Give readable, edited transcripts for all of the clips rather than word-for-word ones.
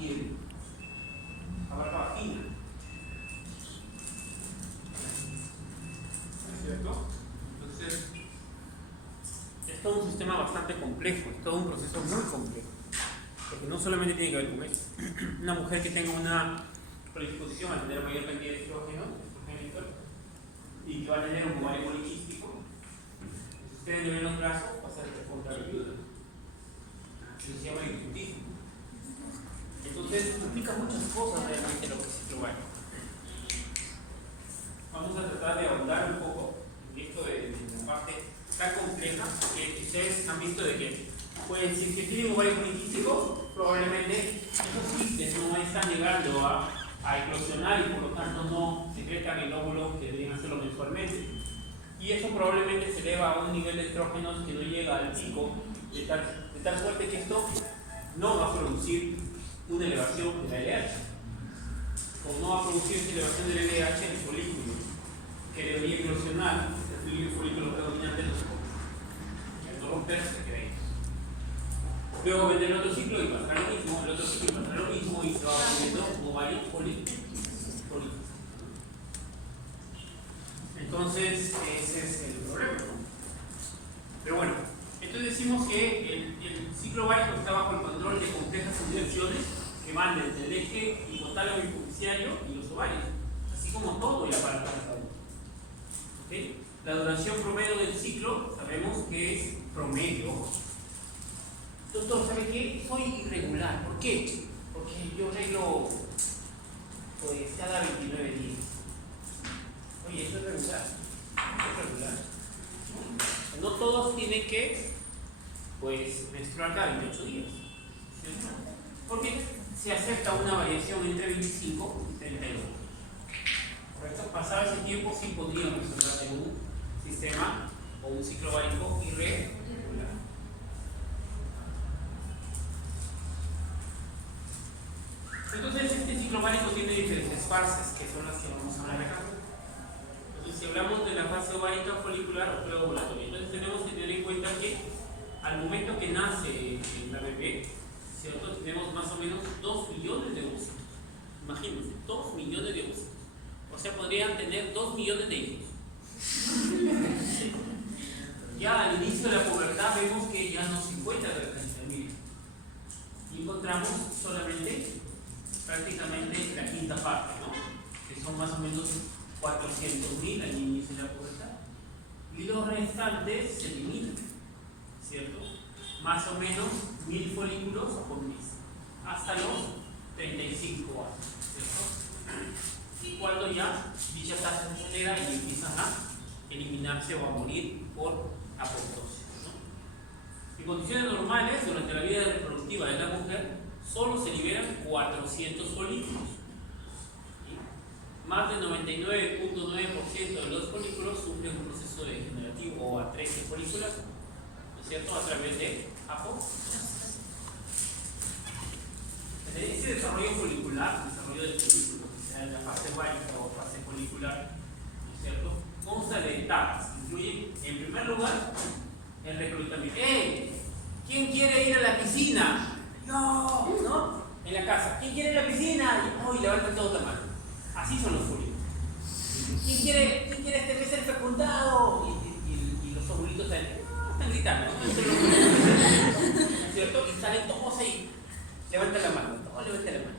piel, abarca vagina. ¿No es cierto? Entonces, es todo un sistema bastante complejo, es todo un proceso muy complejo. Porque no solamente tiene que ver con eso. Una mujer que tenga una predisposición a tener mayor cantidad de estrógeno y que va a tener un ovario poliquístico, si ustedes le ven los brazos, va a ser contra la viuda. Eso se llama hirsutismo. Entonces, implica muchas cosas realmente lo que es ciclo ovárico. Vamos a tratar de ahondar un poco en esto de la parte tan compleja que ustedes han visto de que, pues, si tienen un ovario poliquístico, probablemente esos quistes no están llegando a eclosionar y por lo tanto no secretan el óvulo que deberían hacerlo mensualmente. Y eso probablemente se eleva a un nivel de estrógenos que no llega al pico, de tal suerte que esto no va a producir una elevación de la LH. Como no va a producir esa elevación de la LH, el folículo que debería eclosionar, el folículo predominante de los ojos, al no romperse se queda ahí. Luego vendrá el otro ciclo y pasará lo mismo, el otro ciclo y pasará lo mismo y se va volviendo como varios políticos. Entonces, ese es el problema, ¿no? Pero bueno, entonces decimos que el ciclo ovárico está bajo el control de complejas subdirecciones que van desde el eje hipotálamo hipofisiario y los ovarios, así como todo el aparato reproductor. ¿Okay? La duración promedio del ciclo sabemos que es promedio. Doctor, ¿sabe qué? Soy irregular. ¿Por qué? Porque yo reglo pues cada 29 días. Oye, eso es regular. ¿Es regular? No todos tienen que pues menstruar cada 28 días. ¿Cierto? Porque se acepta una variación entre 25 y 32. ¿Correcto? Pasado ese tiempo sí podríamos hablar de un sistema o un ciclo ovárico irregular. Entonces este ciclo ovárico tiene diferentes fases que son las que vamos a hablar acá. Entonces si hablamos de la fase ovárica folicular o preovulatoria, entonces tenemos que tener en cuenta que al momento que nace la bebé, ¿cierto? Tenemos más o menos 2 millones de ovocitos. Imagínense, 2 millones de ovocitos. O sea, podrían tener 2 millones de hijos. Ya al inicio de la pubertad vemos que ya no se encuentra la cantidad mil. Y encontramos solamente prácticamente la quinta parte, ¿no? Que son más o menos 400.000 al inicio de la pubertad. Y los restantes se eliminan, ¿cierto? Más o menos 1000 folículos por mes, hasta los 35 años, ¿cierto? Y cuando ya dicha tasa se acelera y empiezan a eliminarse o a morir por apoptosis, ¿no? En condiciones normales, durante la vida reproductiva de la mujer, solo se liberan 400 folículos. ¿Sí? Más del 99.9% de los folículos sufren un proceso degenerativo o atresia folicular, ¿no es cierto?, a través de apoptosis. Ese desarrollo folicular, desarrollo del folículo, sea en la fase ovárica o fase folicular, ¿no es cierto?, consta de etapas. Incluye, en primer lugar, el reclutamiento. ¡Hey! ¿Quién quiere ir a la piscina? ¡Yo! ¿No? En la casa. ¿Quién quiere ir a la piscina? Y levantan todos la mano. Así son los folículos. ¿Quién quiere ser fecundado? Y los ovulitos están gritando, ¿no? ¿No es cierto? Y salen todos ahí. Levantan la mano. Todos levantan la mano.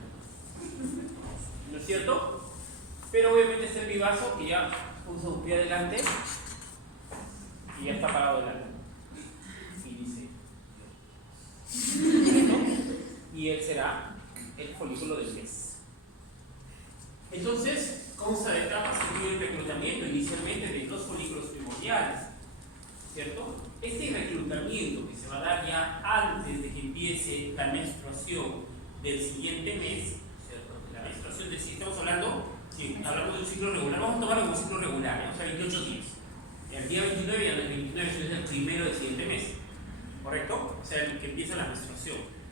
¿No es cierto? Pero obviamente está el vivazo que ya puso un pie adelante y ya está parado delante. Y dice, y él será el folículo del mes. Entonces, consta de etapas que incluye el reclutamiento inicialmente de los folículos primordiales, ¿cierto? Este reclutamiento que se va a dar ya antes de que empiece la menstruación del siguiente mes, ¿cierto? La menstruación del siguiente, estamos hablando, si hablamos de un ciclo regular, vamos a tomarlo como un ciclo regular, o sea, 28 días. El día 29 y el 29 es el primero del siguiente mes, ¿correcto? O sea, el que empieza la menstruación.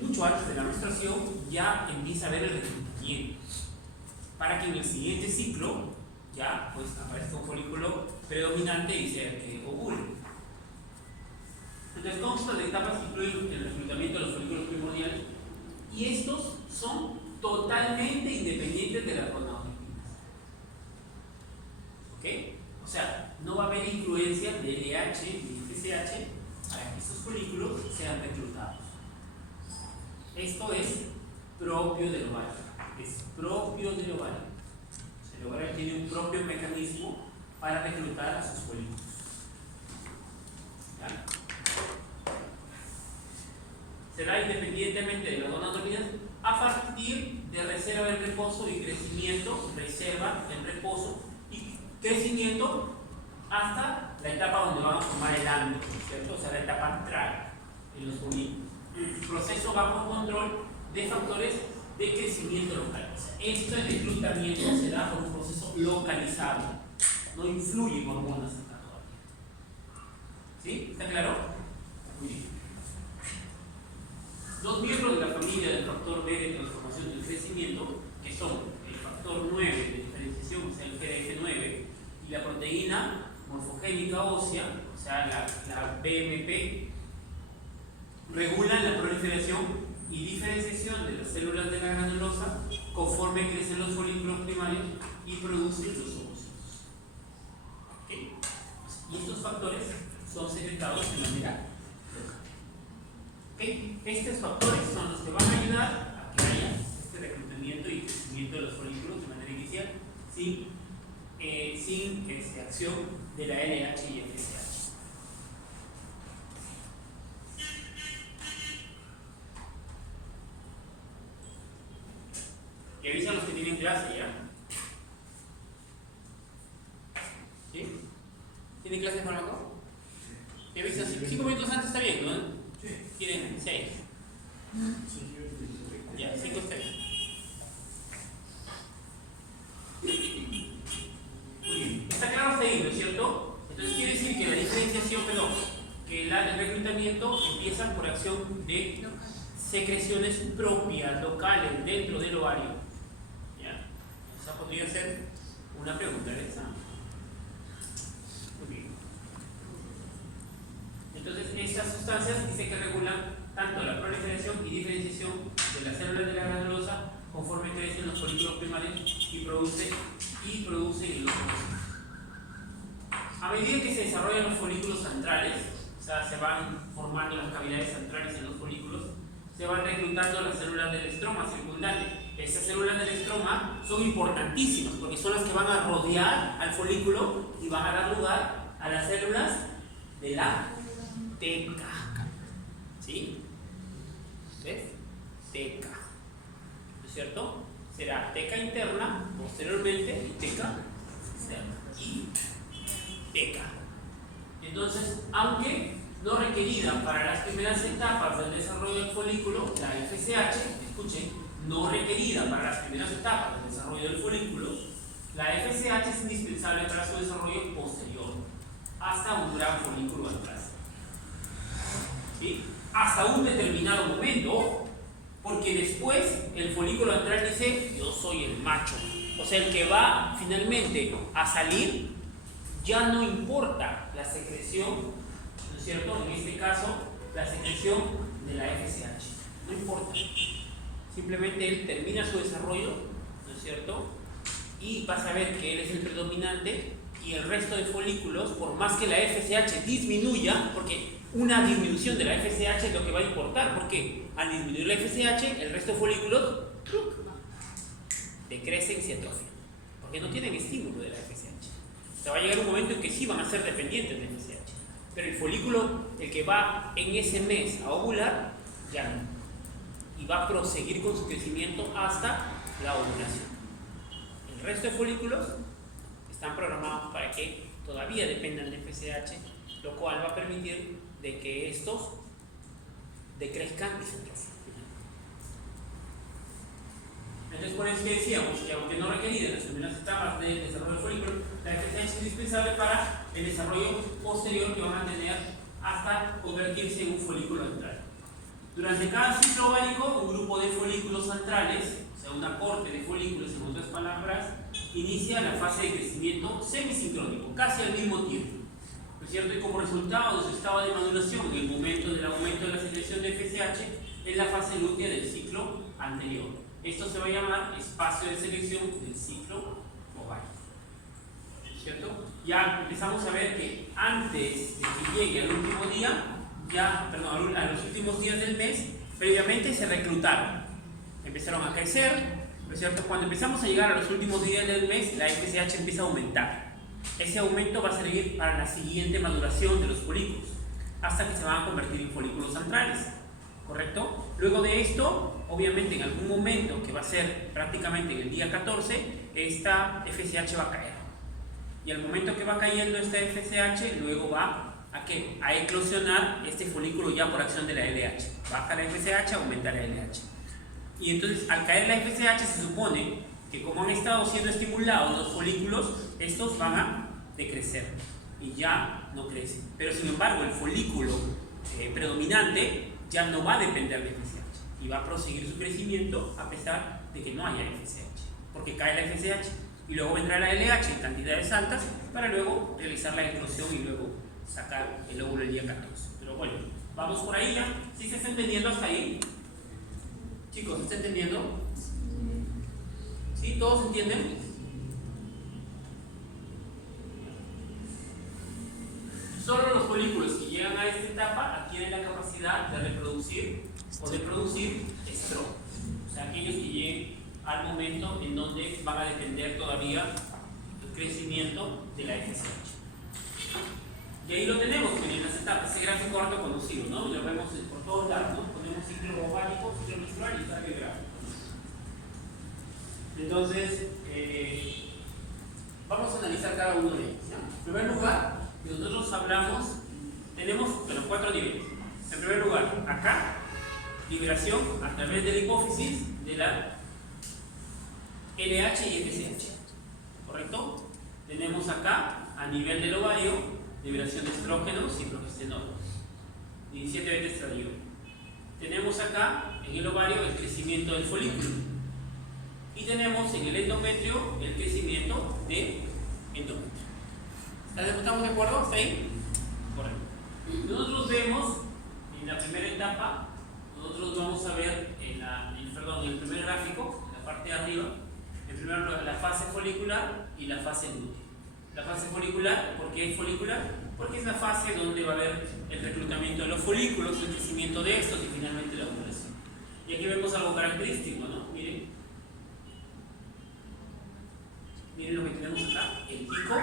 Mucho antes de la menstruación ya empieza a haber el reclutamiento para que en el siguiente ciclo ya pues aparezca un folículo predominante y se ovule. Entonces consta de etapas que incluyen el reclutamiento de los folículos primordiales, Y estos son totalmente independientes de las gonadotropínas. ¿Ok? O sea, no va a haber influencia de LH ni FSH para que estos folículos sean reclutados. Esto es propio del ovario. Es propio del ovario. El ovario tiene un propio mecanismo para reclutar a sus folículos. ¿Ya? Será independientemente de las gonadotropinas a partir de reserva en reposo y crecimiento, reserva en reposo y crecimiento hasta la etapa donde vamos a formar el ámbito, ¿cierto? O sea, la etapa antral en los folículos. El proceso bajo control de factores de crecimiento local. O sea, este reclutamiento se da por un proceso localizado, no influye en hormonas acá todavía. ¿Sí? ¿Está claro? Muy bien. Dos miembros de la familia del factor B de transformación del crecimiento, que son el factor 9 de diferenciación, o sea, el GDF9, y la proteína morfogénica ósea, o sea, la BMP, regulan la proliferación y diferenciación de las células de la granulosa conforme crecen los folículos primarios y producen los ovocitos. ¿Okay? Y estos factores son secretados de manera local. ¿Okay? Estos factores son los que van a ayudar a que haya este reclutamiento y crecimiento de los folículos de manera inicial sin acción de la LH y FSH. Y avisan los que tienen clase ya. ¿Sí? ¿Tienen clase de fármaco? Y avisan 5 minutos antes, está bien, ¿no? Sí. Tienen 6. Ya, 5, 6. Muy bien. Está claro hasta ahí, ¿no es cierto? Entonces quiere decir que la diferenciación, que el reclutamiento empieza por acción de secreciones propias, locales, dentro del ovario. ¿Ya? Esa podría ser una pregunta de examen. Muy bien. Entonces, estas sustancias dice que regulan tanto la proliferación y diferenciación de las células de la granulosa conforme crecen los folículos primarios y producen los ovocitos. A medida que se desarrollan los folículos centrales, o sea, se van formando las cavidades centrales en los folículos, se van reclutando las células del estroma circundante. Esas células del estroma son importantísimas porque son las que van a rodear al folículo y van a dar lugar a las células de la teca. ¿Sí? ¿Ves? Teca. ¿No es cierto? Será teca interna, posteriormente, y teca externa. Y teca. Entonces, aunque no requerida para las primeras etapas del desarrollo del folículo, la FSH, escuchen, no requerida para las primeras etapas del desarrollo del folículo, la FSH es indispensable para su desarrollo posterior, hasta un gran folículo atrás. ¿Sí? Hasta un determinado momento, porque después el folículo antral dice, yo soy el macho. O sea, el que va finalmente a salir, ya no importa la secreción, ¿no es cierto? En este caso, la secreción de la FSH. No importa. Simplemente él termina su desarrollo, ¿no es cierto? Y vas a ver que él es el predominante y el resto de folículos, por más que la FSH disminuya, porque una disminución de la FSH es lo que va a importar, porque al disminuir la FSH, el resto de folículos decrecen y se atrofian, porque no tienen estímulo de la FSH. O sea, va a llegar un momento en que sí van a ser dependientes de FSH, pero el folículo, el que va en ese mes a ovular, ya no, y va a proseguir con su crecimiento hasta la ovulación. El resto de folículos están programados para que todavía dependan de FSH, lo cual va a permitir de que estos decrezcan y se atrofien. Entonces, por eso que decíamos que aunque no requerida en las primeras etapas del desarrollo del folículo, la FSH es indispensable para el desarrollo posterior que van a tener hasta convertirse en un folículo antral. Durante cada ciclo ovárico, un grupo de folículos antrales, o sea, una corte de folículos, en otras palabras, inicia la fase de crecimiento semisincrónico, casi al mismo tiempo. ¿No es cierto? Y como resultado de su estado de maduración en el momento del aumento de la secreción de FSH, es la fase lútea del ciclo anterior. Esto se va a llamar espacio de selección del ciclo ovárico. ¿Cierto? Ya empezamos a ver que antes de que llegue al último día, a los últimos días del mes, previamente se reclutaron. Empezaron a crecer, ¿no es cierto? Cuando empezamos a llegar a los últimos días del mes, la FSH empieza a aumentar. Ese aumento va a servir para la siguiente maduración de los folículos, hasta que se van a convertir en folículos centrales, ¿correcto? Luego de esto, obviamente en algún momento, que va a ser prácticamente en el día 14, esta FSH va a caer. Y al momento que va cayendo esta FSH, luego va a ¿qué? A eclosionar este folículo ya por acción de la LH. Baja la FSH, aumenta la LH. Y entonces, al caer la FSH, se supone que como han estado siendo estimulados los folículos, estos van a decrecer y ya no crecen. Pero sin embargo, el folículo predominante ya no va a depender de FSH y va a proseguir su crecimiento a pesar de que no haya FSH, porque cae la FSH y luego vendrá la LH en cantidades altas para luego realizar la eclosión y luego sacar el óvulo el día 14. Pero bueno, vamos por ahí ya. ¿Sí se está entendiendo hasta ahí? Chicos, ¿se está entendiendo? ¿Sí? ¿Todos entienden? Solo los folículos que llegan a esta etapa adquieren la capacidad de reproducir o de producir estrógenos. O sea, aquellos que lleguen al momento en donde van a depender todavía del crecimiento de la FSH. Y ahí lo tenemos, en las etapas, ese gráfico harto conocido, ¿no? Lo vemos por todos lados, ¿no? Ponemos ciclo ovárico, ciclo menstrual y sale el gráfico. Entonces, vamos a analizar cada uno de ellos, ¿no? En primer lugar, nosotros hablamos, tenemos 4 niveles. En primer lugar, acá, liberación a través de la hipófisis de la LH y FSH, ¿correcto? Tenemos acá, a nivel del ovario, liberación de estrógenos y progesterona, 17 veces estradiol. Tenemos acá, en el ovario, el crecimiento del folículo. Y tenemos en el endometrio el crecimiento de endometrio. ¿Estamos de acuerdo? ¿Hasta ahí? Correcto. Nosotros vemos en la primera etapa, nosotros vamos a ver en el primer gráfico, en la parte de arriba, en primer lugar la fase folicular y la fase lútea. La fase folicular, ¿por qué es folicular? Porque es la fase donde va a haber el reclutamiento de los folículos, el crecimiento de estos y finalmente la ovulación. Y aquí vemos algo característico, ¿no? Miren. Miren lo que tenemos acá, el pico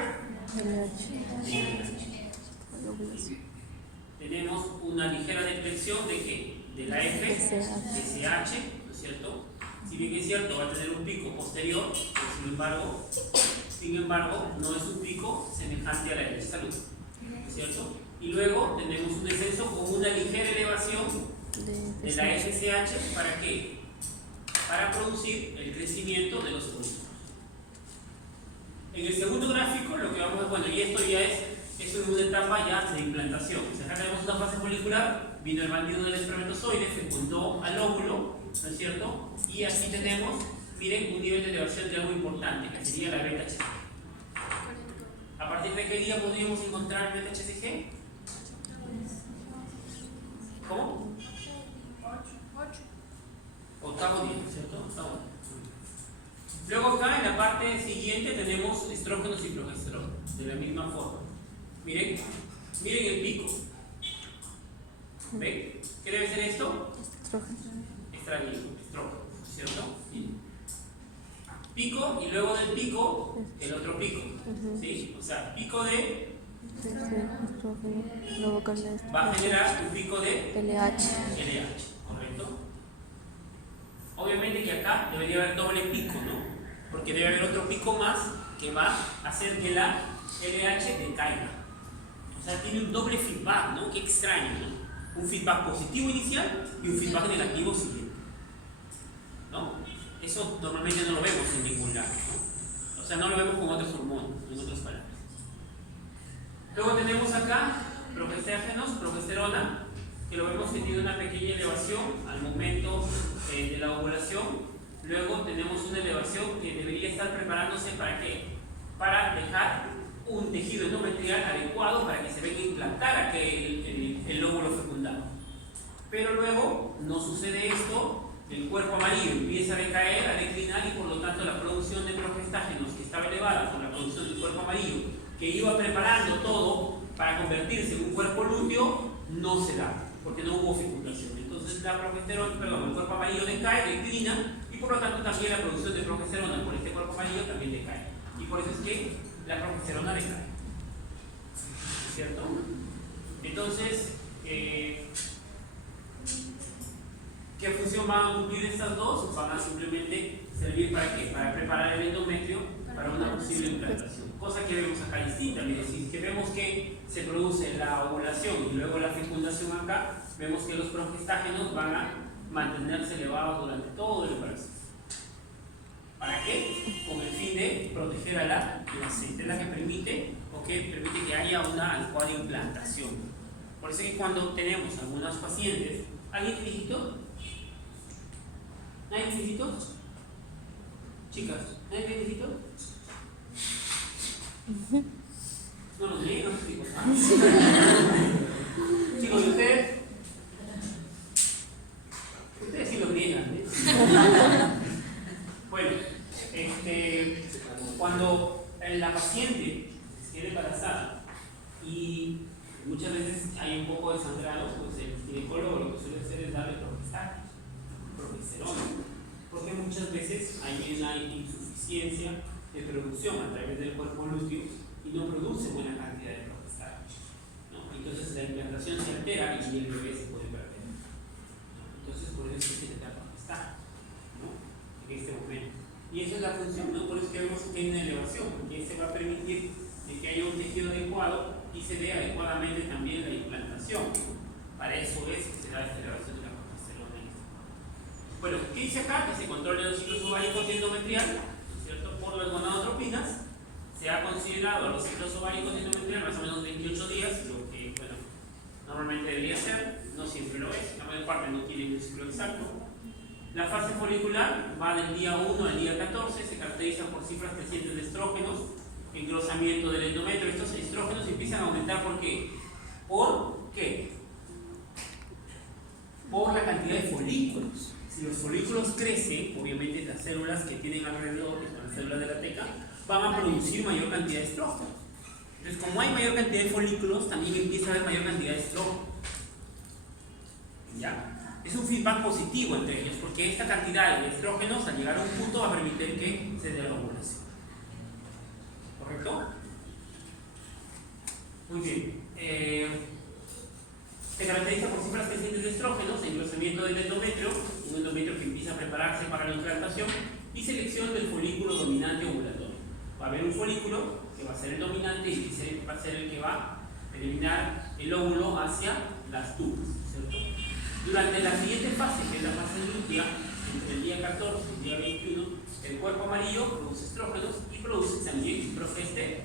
tenemos una ligera deflexión de ¿qué? De la FSH, ¿no es cierto? Si bien es cierto, va a tener un pico posterior, pero sin embargo, no es un pico semejante a la de salud, ¿no es cierto? Y luego tenemos un descenso con una ligera elevación de la FSH, ¿para qué? Para producir el crecimiento de los folículos. En el segundo gráfico, lo que vamos a ver, bueno, y esto ya es una etapa ya de implantación. O sea, acá tenemos una fase folicular, vino el bandido del espermatozoide, fecundó al óvulo, ¿no es cierto? Y aquí tenemos, miren, un nivel de elevación de algo importante, que sería la beta-HCG. ¿A partir de qué día podríamos encontrar el beta-HCG? ¿Cómo? 8º día, ¿cierto? Octavo. Luego acá en la parte siguiente tenemos estrógenos y progesterona, de la misma forma. Miren el pico. ¿Ven? ¿Qué debe ser esto? Estrógeno, ¿cierto? Pico y luego del pico, el otro pico. ¿Sí? O sea, pico de... va a generar un pico de LH, ¿correcto? Obviamente que acá debería haber doble pico, ¿no? Porque debe haber otro pico más que va a hacer que la LH decaiga. O sea, tiene un doble feedback, ¿no? Qué extraño, ¿no? Un feedback positivo inicial y un feedback negativo siguiente, ¿no? Eso normalmente no lo vemos en ningún lado, ¿no? O sea, no lo vemos con otros hormonas, en otras palabras. Luego tenemos acá progesterona, que lo vemos que tiene una pequeña elevación al momento de la ovulación. Luego tenemos una elevación que debería estar preparándose ¿para qué? Para dejar un tejido endometrial adecuado para que se venga a implantar aquel el óvulo fecundado. Pero luego no sucede esto, el cuerpo amarillo empieza a decaer, a declinar, y por lo tanto la producción de progestágenos, que estaba elevada por la producción del cuerpo amarillo, que iba preparando todo para convertirse en un cuerpo lúteo, no se da, porque no hubo fecundación. Entonces el cuerpo amarillo decae, declina, y por lo tanto también la producción de progesterona por este cuerpo amarillo también decae. Y por eso es que la progesterona decae. ¿Cierto? Entonces, ¿qué función van a cumplir estas dos? Van a simplemente servir para ¿qué? Para preparar el endometrio para una posible implantación. Cosa que vemos acá distinta. Mire, si que vemos que se produce la ovulación y luego la fecundación acá, vemos que los progestágenos van a mantenerse elevados durante todo el embarazo. ¿Para qué? Con el fin de proteger a la placenta, es la que permite que haya una adecuada implantación. Por eso es que cuando tenemos algunos pacientes, ¿alguien tiene hijito? ¿Nadie tiene hijito? Chicas, ¿nadie tiene hijito? No los niegan, chicos. Chicos, ¿y ustedes? Ustedes sí los niegan, ¿eh? Bueno, cuando la paciente se queda embarazada y muchas veces hay un poco de sangrado, pues el ginecólogo lo que suele hacer es darle progesterona, porque muchas veces hay una insuficiencia de producción a través del cuerpo lúteo y no produce buena cantidad de progesterona, ¿no? Entonces la implantación se altera y el bebé se puede perder, ¿no? Entonces por eso se tiene que dar progesterona, ¿no? En este momento. Y esa es la función, ¿no? Por eso que vemos que hay una elevación, porque se va a permitir de que haya un tejido adecuado y se dé adecuadamente también la implantación. Para eso es que se da esta elevación de la progesterona. Bueno, ¿qué dice acá? Que se controle los ciclos ováricos y endometrial, ¿cierto? Por las gonadotropinas. Se ha considerado los ciclos ováricos y endometrial más o menos 28 días, lo que, bueno, normalmente debería ser, no siempre lo es, la mayor parte no tiene un ciclo exacto. La fase folicular va del día 1 al día 14, se caracteriza por cifras crecientes de estrógenos, engrosamiento del endometrio. Estos estrógenos empiezan a aumentar, ¿por qué? ¿Por qué? Por la cantidad de folículos. Si los folículos crecen, obviamente las células que tienen alrededor, que son las células de la teca, van a producir mayor cantidad de estrógenos. Entonces, como hay mayor cantidad de folículos, también empieza a haber mayor cantidad de estrógenos. ¿Ya? Es un feedback positivo entre ellos, porque esta cantidad de estrógenos al llegar a un punto va a permitir que se dé la ovulación. ¿Correcto? Muy bien. Se caracteriza por cifras crecientes de estrógenos, engrosamiento del endometrio, un endometrio que empieza a prepararse para la implantación, y selección del folículo dominante ovulatorio. Va a haber un folículo que va a ser el dominante y va a ser el que va a eliminar el óvulo hacia las tubas, ¿cierto? Durante la siguiente fase, que es la fase lútea, entre el día 14 y el día 21, el cuerpo amarillo produce estrógenos y produce también progesterona,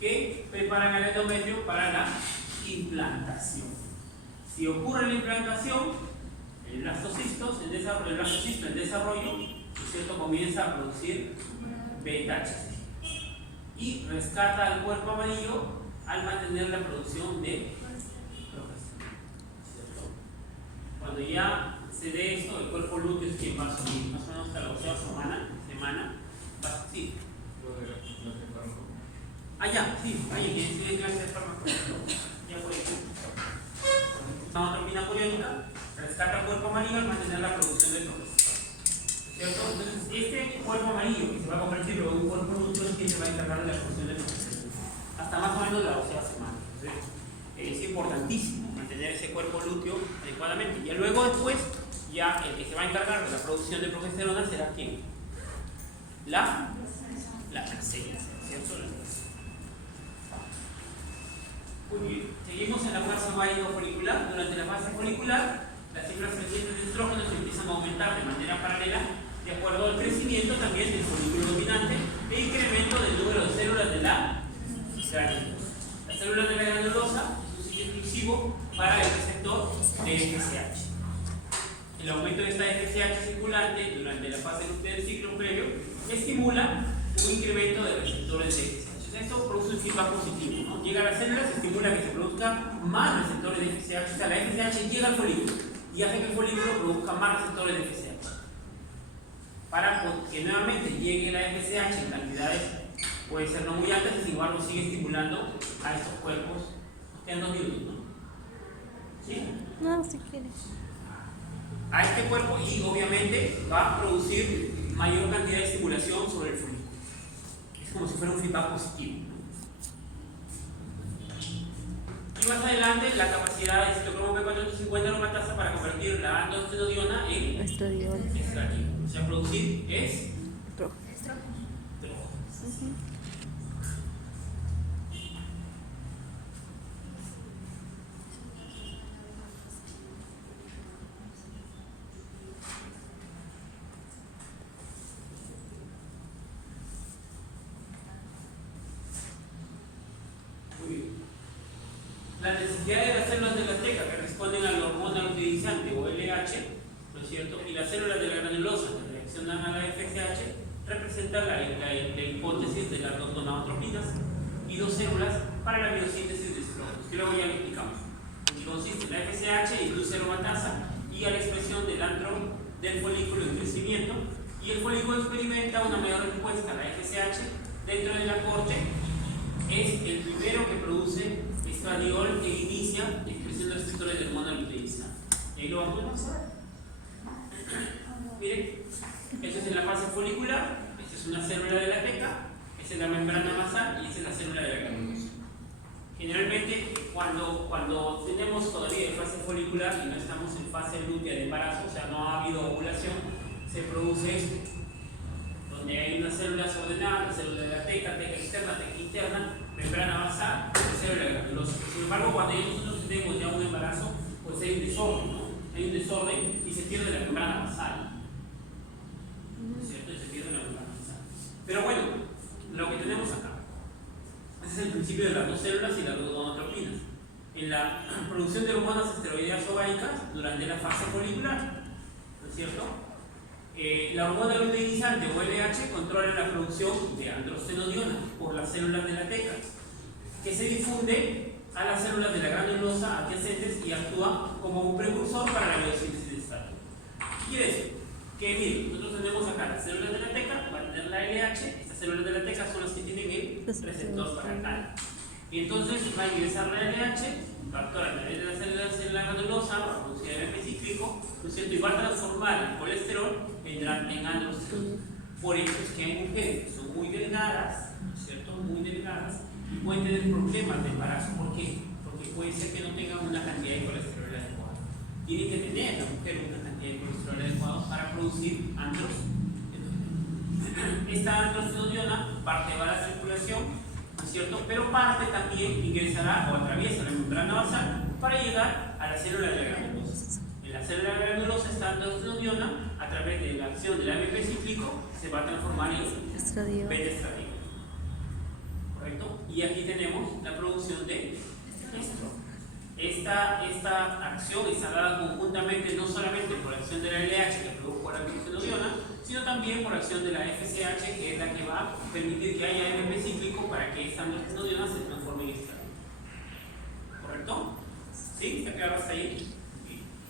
que preparan al endometrio para la implantación. Si ocurre la implantación, el blastocisto en desarrollo, ¿cierto? Comienza a producir beta-HCG y rescata al cuerpo amarillo al mantener la producción de progesterona, ¿cierto? Cuando ya se dé esto, el cuerpo lúteo es quien va a subir más o menos hasta la 8ª semana, sí. Ya, sí, ahí tiene que hacer fármaco. Ya fue. Una tropina coriónica rescata el cuerpo amarillo al mantener la producción de progesterona, ¿cierto? Entonces, este cuerpo amarillo que se va a convertir luego en un cuerpo lúteo es quien se va a encargar de la producción de progesterona hasta más o menos la 12ª semana. Entonces, es importantísimo mantener ese cuerpo lúteo adecuadamente. Y luego después, ya el que se va a encargar de la producción de progesterona será ¿quién? La placenta, ¿cierto? Muy bien, seguimos en la fase ovárico-folicular. Durante la fase folicular, las cifras crecientes de estrógenos empiezan a aumentar de manera paralela de acuerdo al crecimiento también del folículo dominante e incremento del número de células de la granulosa. Las células de la granulosa es un sitio exclusivo para el receptor de FSH. El aumento de esta FSH circulante durante la fase del ciclo previo estimula un incremento de receptores de FSH. eso produce un feedback positivo, ¿no? Llega a las células, estimula que se produzca más receptores de FSH, o sea, la FSH llega al folículo y hace que el folículo produzca más receptores de FSH. Para que nuevamente llegue la FSH en cantidades, puede ser no muy altas, sin embargo sigue estimulando a estos cuerpos. Nos quedan 2 minutos, ¿no? ¿Sí? No, si quieres. A este cuerpo y obviamente va a producir mayor cantidad de estimulación sobre el folículo. Es como si fuera un feedback positivo. Y más adelante la capacidad de citocromo P450 aromatasa para convertir la androstenodiona en Estradiol. estradiol. O sea, producir es Estrógeno. Muy bien. La necesidad de las células de la teca que responden a la hormona luteinizante o LH, ¿no es cierto? Y las células de la granulosa que reaccionan a la FSH representan la hipótesis de las 2 gonadotropinas y 2 células para la biosíntesis de estrógenos, que luego ya lo explicamos. Y consiste en la FSH, induce aromatasa y a la expresión del andro del folículo en crecimiento, y el folículo experimenta una mayor respuesta a la FSH dentro de la corte. Es el primero que produce estradiol que inicia la expresión de receptores de hormona luteinizante. Ahí lo vamos a ver. Miren, esto es en la fase folicular, esta es una célula de la teca, esta es la membrana basal y esta es la célula de la granulosa. Generalmente, cuando tenemos todavía en fase folicular y no estamos en fase lútea de embarazo, o sea, no ha habido ovulación, se produce esto, donde hay unas células ordenadas, la célula de la teca externa, teca interna, membrana basal y célula de la granulosa. Sin embargo, cuando nosotros tenemos ya un embarazo, pues hay un desorden, ¿no? Hay un desorden y se pierde la membrana basal. ¿No es cierto? Y se pierde la membrana basal. Pero bueno, lo que tenemos acá, ese es el principio de las 2 células y las 2 gonadotropinas. En la producción de hormonas esteroideas ováicas durante la fase folicular, ¿no es cierto? La hormona luteinizante o LH controla la producción de androstenodiona por las células de la teca, que se difunde a las células de la granulosa adyacentes y actúa como un precursor para la biosíntesis de estradiol. ¿Qué quiere decir? Que miren, nosotros tenemos acá las células de la teca, va a tener la LH, estas células de la teca son las que tienen el receptor para tal. Y entonces va a ingresar la LH, va a actuar a través de las células en la granulosa, va a producir el específico, ¿no es cierto? Y va a transformar el colesterol en androstenodiona. Por eso es que hay mujeres que son muy delgadas, ¿no es cierto? Muy delgadas y pueden tener problemas de embarazo. ¿Por qué? Porque puede ser que no tengan una cantidad de colesterol adecuada. Tienen que tener la mujer una cantidad de colesterol adecuada para producir androstenodiona. Esta androstenodiona parte va a la circulación, ¿no es cierto? Pero parte también ingresará o atraviesa la membrana basal para llegar a la célula de la granulosa. En la célula de la granulosa, esta androstenodiona, a través de la acción del AMP cíclico, se va a transformar en Estradiol. beta-estradiol. ¿Correcto? Y aquí tenemos la producción de estrógeno. Esta acción está dada conjuntamente no solamente por acción de la LH que produjo la androstenodiona, sino también por acción de la FSH, que es la que va a permitir que haya AMP cíclico para que esta androstenodiona se transforme en estradiol. ¿Correcto? ¿Sí? ¿Está claro hasta ahí?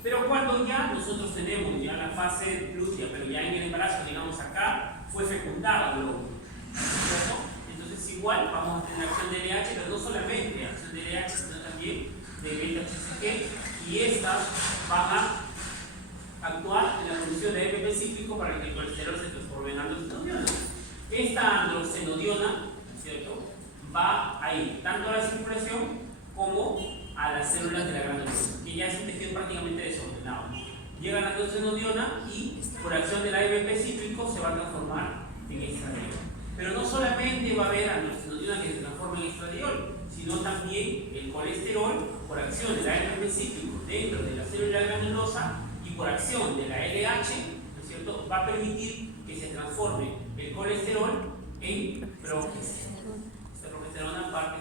Pero cuando ya nosotros tenemos ya la fase lútea, pero ya en el embarazo, digamos acá, fue fecundado el óvulo, ¿cierto? Entonces igual vamos a tener acción de LH, pero no solamente acción de LH, sino también de beta-HCG, y estas van a actuar en la producción de AMP cíclico para que el colesterol se transforme en androstenodiona. Esta androstenodiona, ¿cierto?, va a ir tanto a la circulación como a las células de la granulosa, que ya es un tejido prácticamente desordenado. Llega la androstenodiona y por acción del AMP cíclico se va a transformar en estradiol. Pero no solamente va a haber androstenodiona que se transforma en estradiol, sino también el colesterol por acción del AMP cíclico dentro de la célula granulosa y por acción de la LH, ¿no es cierto?, va a permitir que se transforme el colesterol en progesterona. Esta progesterona va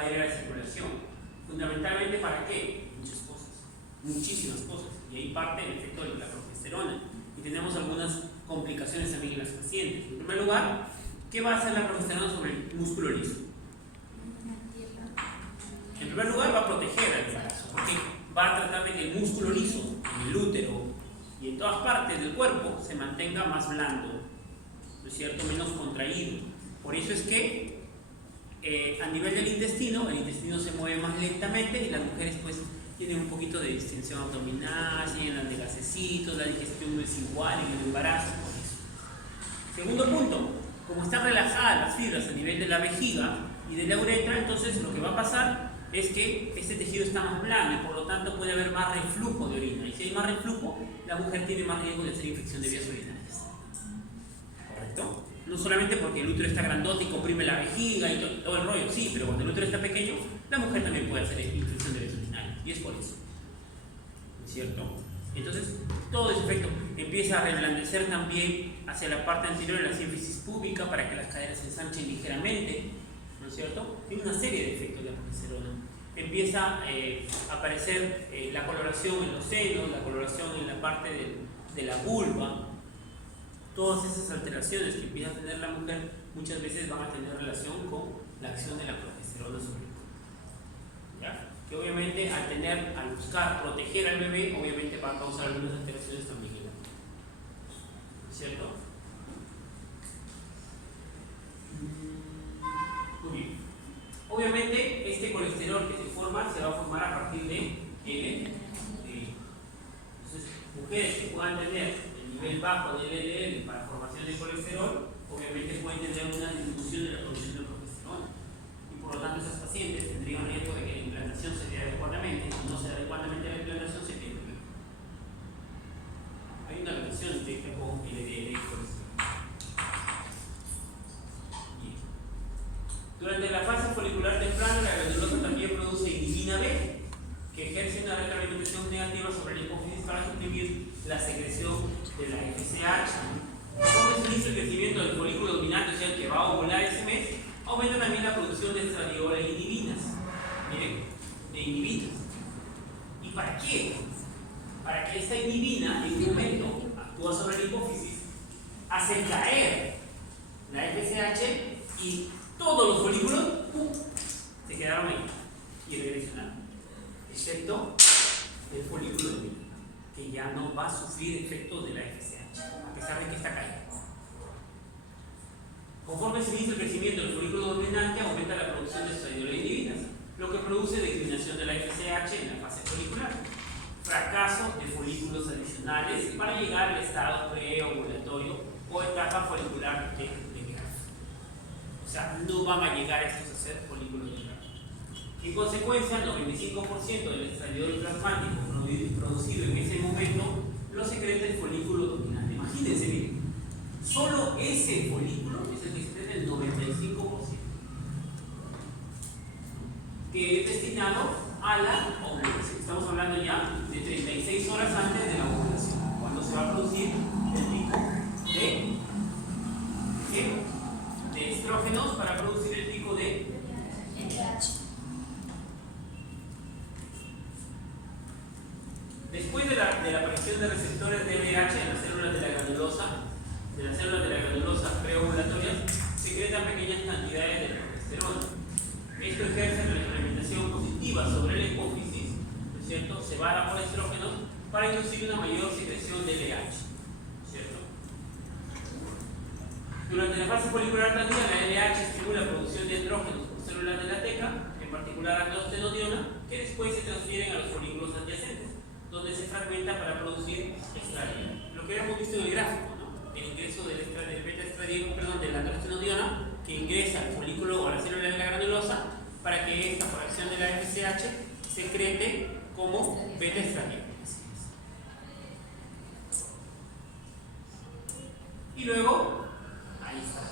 a llegar a la circulación. Fundamentalmente, ¿para qué? Muchas cosas, muchísimas cosas, y ahí parte el efecto de la progesterona. Y tenemos algunas complicaciones también en las pacientes. En primer lugar, ¿Qué va a hacer la progesterona sobre el músculo liso? En primer lugar, va a proteger al embarazo, porque va a tratar de que el músculo liso, en el útero y en todas partes del cuerpo, se mantenga más blando, ¿no es cierto?, menos contraído. Por eso es que a nivel del intestino, el intestino se mueve más lentamente y las mujeres pues tienen un poquito de distensión abdominal, se llenan de gasecitos, la digestión no es igual en el embarazo, por eso. Segundo punto, como están relajadas las fibras a nivel de la vejiga y de la uretra, entonces lo que va a pasar es que este tejido está más blando y por lo tanto puede haber más reflujo de orina. Y si hay más reflujo, la mujer tiene más riesgo de hacer infección de vías urinarias. ¿Correcto? No solamente porque el útero está grandote y comprime la vejiga y todo el rollo, sí, pero cuando el útero está pequeño, la mujer también puede hacer infección de vías urinarias. Y es por eso. ¿No es cierto? Entonces, todo ese efecto empieza a reblandecer también hacia la parte anterior de la sínfisis púbica para que las caderas se ensanchen ligeramente, ¿no es cierto? Tiene una serie de efectos la progesterona. Empieza a aparecer la coloración en los senos, la coloración en la parte de la vulva. Todas esas alteraciones que empieza a tener la mujer muchas veces van a tener relación con la acción de la progesterona sobre el cuerpo. ¿Ya? Que obviamente al buscar proteger al bebé, obviamente va a causar algunas alteraciones también en la mujer. ¿Cierto? Muy bien. Obviamente este colesterol que se forma se va a formar a partir de LDL. Entonces, mujeres que puedan tener el nivel bajo de LDL para formación de colesterol, obviamente pueden tener una disminución de la producción de progesterona. Y por lo tanto esas pacientes tendrían riesgo de que la implantación se dé adecuadamente. Si no se da adecuadamente la implantación, se pierde el bebé. Hay una relación directa con LDL y colesterol. Bien. Durante la fase folicular temprana, la granulosa también produce inhibina B, que ejerce una retroalimentación negativa sobre la hipófisis para suprimir la secreción de la FSH. Como se inicia el crecimiento del folículo dominante, o sea, el que va a ovular ese mes, aumenta también la producción de estradiola e inhibinas. Miren, de inhibinas. ¿Y para qué? Para que esta inhibina en un momento actúa sobre la hipófisis, hace caer la FSH y todos los folículos se quedaron ahí y regresionaron, excepto el folículo dominante, que ya no va a sufrir efectos de la FSH, a pesar de que está caído. Conforme se inicia el crecimiento del folículo dominante, aumenta la producción de estradiola e inhibinas, lo que produce declinación de la FSH en la fase folicular, fracaso de folículos adicionales para llegar al estado preovulatorio o etapa folicular de grafo. O sea, no van a llegar estos a ser folículos de grafo. En consecuencia, el 95% del estradiol plasmático producido en ese momento lo secreta el folículo dominante. Imagínense, miren, solo ese folículo es el que secreta el 95%, que es destinado a la ovulación. Estamos hablando ya de 36 horas antes de la ovulación, cuando se va a producir el pico de estrógenos para producir el pico de LH. Después de la aparición de receptores de LH en las células de las células de la granulosa preovulatorias, secretan pequeñas cantidades de progesterona. Esto ejerce una retroalimentación positiva sobre la hipófisis, ¿no es cierto? Se va a dar por estrógenos para inducir una mayor secreción de LH, ¿cierto? Durante la fase folicular tardía, la LH estimula la producción de estrógenos por células de la teca, en particular androstenodiona, que después se transfieren a los folículos adyacentes, donde se fragmenta para producir estradiol. Lo que habíamos visto en el gráfico, ¿no? El ingreso del beta-estradiol, de la androstenodiona, que ingresa al folículo o a la célula de la granulosa para que esta por acción de la FSH secrete como beta-estradiol. Y luego, ahí está.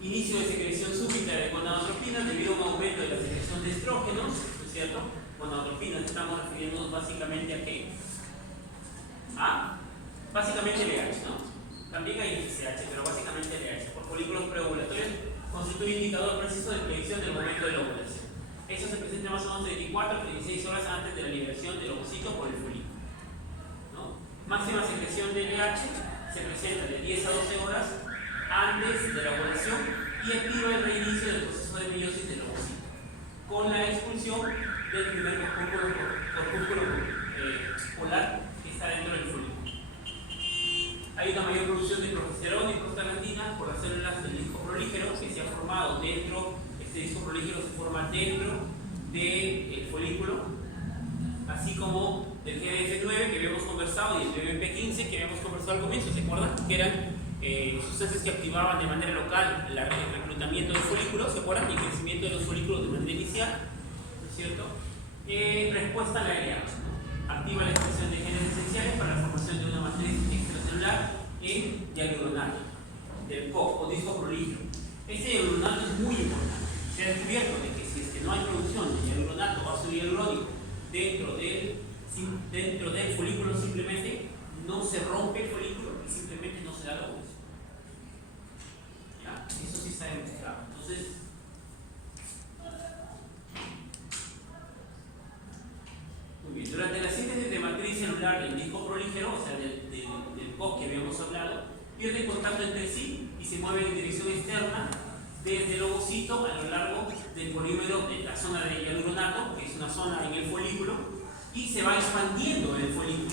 Inicio de secreción súbita de gonadotropinas debido a un aumento de la secreción de estrógenos, ¿no es cierto? Gonadotropinas, estamos refiriéndonos básicamente a qué? Básicamente LH, ¿no? También hay FSH, pero básicamente LH, por folículos preovulatorios, constituye un indicador preciso de predicción del momento de la ovulación. Eso se presenta más o menos de 24 a 36 horas antes de la liberación del ovocito por el folículo, ¿no? Máxima secreción de LH se presenta de 10 a 12 horas antes de la ovulación y activa el reinicio del proceso de meiosis del ovocito, con la expulsión del primer corpúsculo polar que está dentro del folículo. Hay una mayor producción de progesterona y prostaglandina por las células del disco prolígero que se ha formado dentro, este disco prolígero se forma dentro del folículo, así como del GDF9 que habíamos conversado y el BMP15 que habíamos conversado al comienzo, ¿se acuerdan? Que eran sustancias que activaban de manera local el reclutamiento del folículo, ¿se acuerdan? Y el crecimiento de los folículos de manera inicial, ¿no es cierto? Respuesta a la LH, ¿no? Activa la expresión de genes esenciales para la formación de una matriz extracelular en hialuronato del COP o disco prolígero. Este hialuronato es muy importante. Se ha descubierto de que si es que no hay producción de hialuronato o ácido hialurónico dentro del folículo, simplemente no se rompe el folículo y simplemente no se da la ovulación. ¿Ya? Eso sí está demostrado. Entonces, muy bien. Durante la síntesis de matriz celular del disco prolígero, o sea, del COP que habíamos hablado, pierden contacto entre sí y se mueven en dirección externa desde el ovocito a lo largo del polímero de la zona de hialuronato, que es una zona en el folículo, y se va expandiendo el folículo,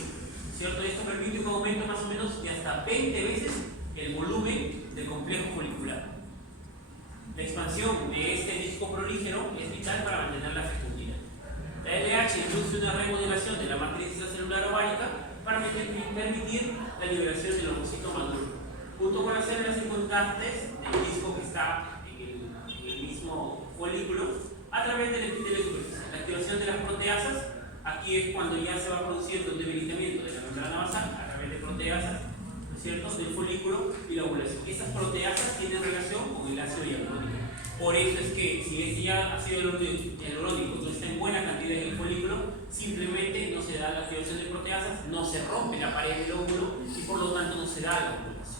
¿cierto? Esto permite un aumento más o menos de hasta 20 veces el volumen del complejo folicular. La expansión de este disco prolígero es vital para mantener la fecundidad. La LH induce una remodelación de la matriz celular ovárica para permitir la liberación del ovocito maduro, junto con las células circundantes del disco que está en el mismo folículo, a través del epitelio superficial. La activación de las proteasas, aquí es cuando ya se va produciendo un debilitamiento de la membrana basal a través de proteasas, ¿no es cierto?, del folículo y la ovulación. Esas proteasas tienen relación con el ácido hialurónico. Por eso es que si este ácido hialurónico no está en buena cantidad en el folículo, simplemente no se da la activación de proteasas, no se rompe la pared del óvulo y por lo tanto no se da la ovulación.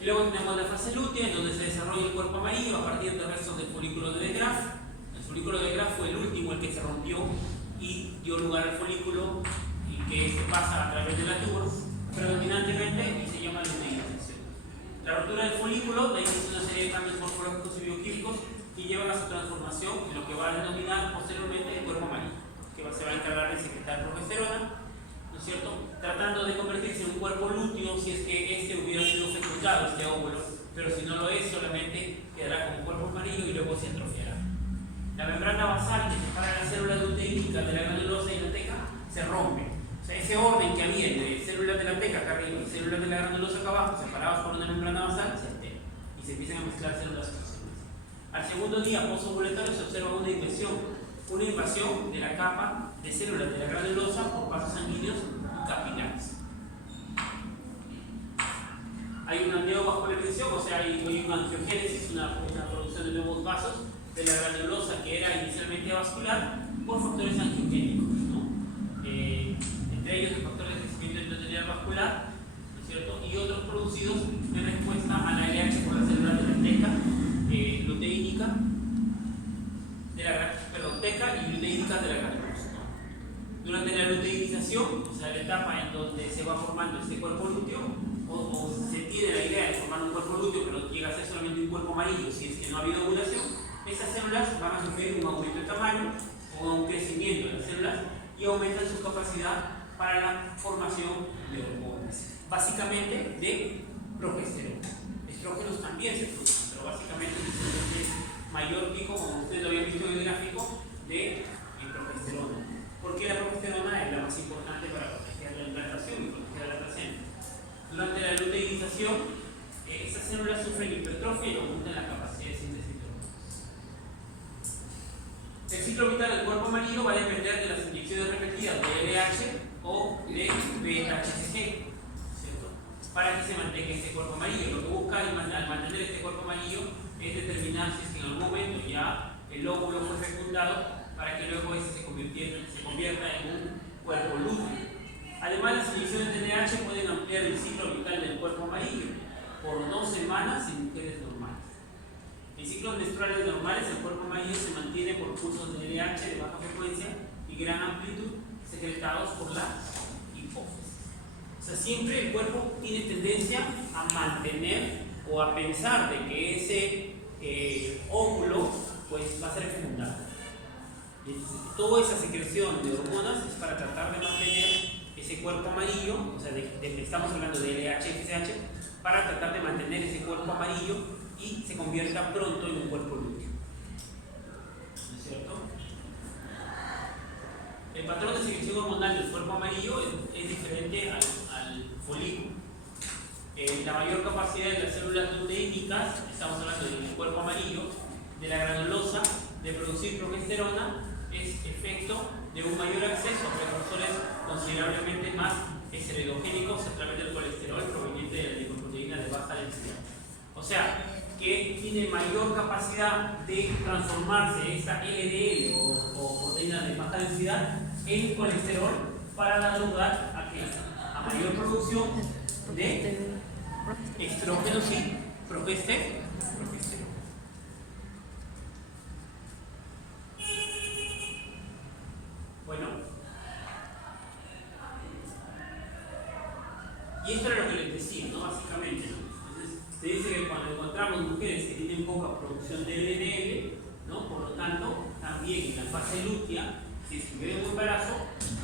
Y luego tenemos la fase lútea, en donde se desarrolla el cuerpo amarillo a partir de restos del folículo de De Graaf. El folículo de De Graaf fue el último, el que se rompió y dio lugar al folículo y que se pasa a través de la tuba predominantemente y se llama luteinización. La rotura del folículo da inicio a una serie de cambios morfológicos y bioquímicos que llevan a su transformación en lo que va a denominar posteriormente el cuerpo amarillo, que se va a encargar de secretar progesterona, ¿no es cierto?, tratando de convertirse en un cuerpo lúteo si es que este hubiera sido fecundado, este óvulo, pero si no lo es, solamente quedará como cuerpo amarillo y luego se atrofiará. La membrana basal que separa las células luteínicas de la granulosa y la teca se rompe. O sea, ese orden que había entre células de la teca acá arriba y células de la granulosa acá abajo, separadas por una membrana basal, se altera y se empiezan a mezclar células con células. Al segundo día posovulatorio se observa una invasión de la capa de células de la granulosa por vasos sanguíneos y capilares. Hay una neovascularización, o sea, hay una angiogénesis, una producción de nuevos vasos de la granulosa que era inicialmente vascular por factores angiogénicos, ¿no? Entre ellos el factor de crecimiento endotelial vascular, ¿no es cierto?, y otros producidos en respuesta a la LH por las células de la teca luteínica, teca y luteínica de la granulosa, ¿no? Durante la luteinización, o sea, la etapa en donde se va formando este cuerpo lúteo, o se tiene la idea de formar un cuerpo lúteo, pero llega a ser solamente un cuerpo amarillo si es que no ha habido ovulación, esas células van a sufrir un aumento de tamaño o un crecimiento de las células y aumentan su capacidad para la formación de hormonas, básicamente de progesterona. Estrógenos también se producen, pero básicamente es mayor pico, como ustedes lo habían visto en el gráfico, de progesterona. Porque la progesterona es la más importante para proteger la implantación y proteger a la placenta. Durante la luteinización, esas células sufren hipertrofia y aumentan la capacidad de síntesis de hormonas. El ciclo vital del cuerpo amarillo va a depender de las inyecciones repetidas de LH o de BHCG, ¿cierto?, para que se mantenga este cuerpo amarillo. Lo que busca al mantener este cuerpo amarillo es determinar si es que en algún momento ya el óvulo fue fecundado para que luego ese se convierta en un cuerpo lúteo. Además, las inyecciones de LH pueden ampliar el ciclo vital del cuerpo amarillo por 2 semanas en mujeres normales. En ciclos menstruales normales, el cuerpo amarillo se mantiene por pulsos de LH de baja frecuencia y gran amplitud secretados por la hipófisis. O sea, siempre el cuerpo tiene tendencia a mantener o a pensar de que ese óvulo pues, va a ser fecundado. Y entonces, toda esa secreción de hormonas es para tratar de mantener ese cuerpo amarillo, o sea, estamos hablando de LH, FSH, para tratar de mantener ese cuerpo amarillo y se convierta pronto en un cuerpo lúteo. ¿No es cierto? El patrón de secreción hormonal del cuerpo amarillo es diferente al folículo. La mayor capacidad de las células luteínicas, estamos hablando del cuerpo amarillo, de la granulosa, de producir progesterona, es efecto de un mayor acceso a precursores considerablemente más esteroidogénicos a través del colesterol proveniente de la lipoproteína de baja densidad. O sea, que tiene mayor capacidad de transformarse esta LDL o proteína de baja densidad en colesterol para dar lugar a mayor producción de estrógenos y progesterona. Bueno, y esto era lo que les decía, ¿no? Básicamente, ¿no? Entonces, se dice que cuando encontramos mujeres que tienen poca producción de LDL, ¿no? Por lo tanto, también en la fase lútea, si hubiera un embarazo,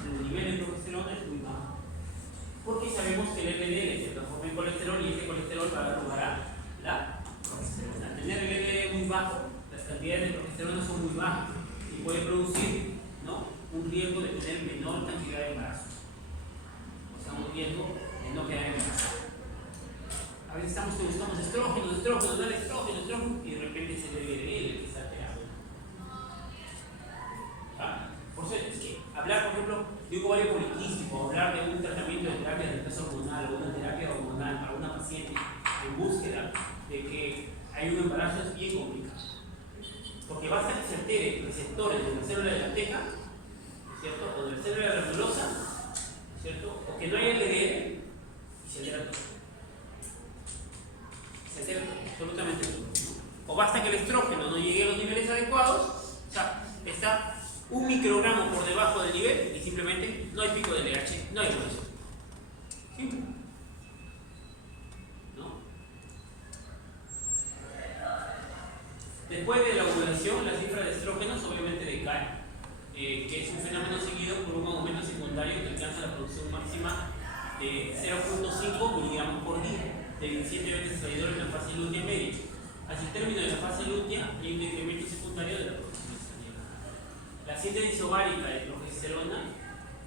el nivel de progesterona es muy bajo. Porque sabemos que el LDL se transforma en colesterol y ese colesterol va a dar lugar a la progesterona. Al tener el LDL muy bajo, las cantidades de progesterona son muy bajas y puede producir, ¿no?, un riesgo de tener menor cantidad de embarazo. O sea, un riesgo de no quedar embarazada. A veces buscamos estrógenos, dar estrógeno, y de repente se le LDL que está alterado. Por eso es que hablar, por ejemplo, de un ovario poliquístico, hablar de un tratamiento de terapia de reemplazo hormonal o una terapia hormonal para una paciente en búsqueda de que hay un embarazo es bien complicado. Porque basta que se altere receptores de la célula de la teca, ¿cierto? O de la célula granulosa, ¿cierto? O que no haya LDL y se altera todo. Se altera todo, absolutamente todo, ¿no? O basta que el estrógeno no llegue a los niveles adecuados, o sea, está un microgramo por debajo del nivel y simplemente no hay pico de LH, no hay hueso. Simple. ¿No? Después de la ovulación, la cifra de estrógenos obviamente decae. Que es un fenómeno seguido por un aumento secundario que alcanza la producción máxima de 0.5 miligramos por día de 27 veces traidor en la fase lútea media. Hacia el término de la fase lútea hay un incremento secundario de la producción estradiol. La síntesis ovárica de progesterona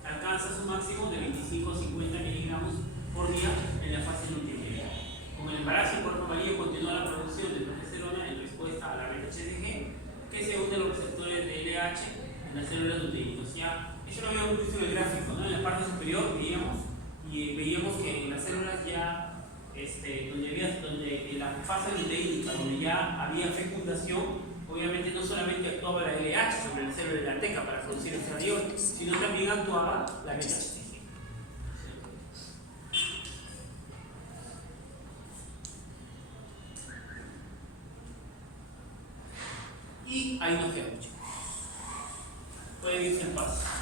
alcanza su máximo de 25-50 miligramos por día en la fase lútea media. Con el embarazo, el cuerpo amarillo continúa la producción de progesterona en respuesta a la beta-HCG, que se une a los receptores de LH en las células luteínas. Ya, eso lo habíamos visto en el gráfico, ¿no? En la parte superior veíamos que en las células ya, donde en la fase luteínica, donde ya había fecundación, obviamente no solamente actuaba la LH sobre la célula de la teca para producir estradiol, sino también actuaba la beta-HCG. Y ahí nos quedamos, chicos. Pueden irse en paz.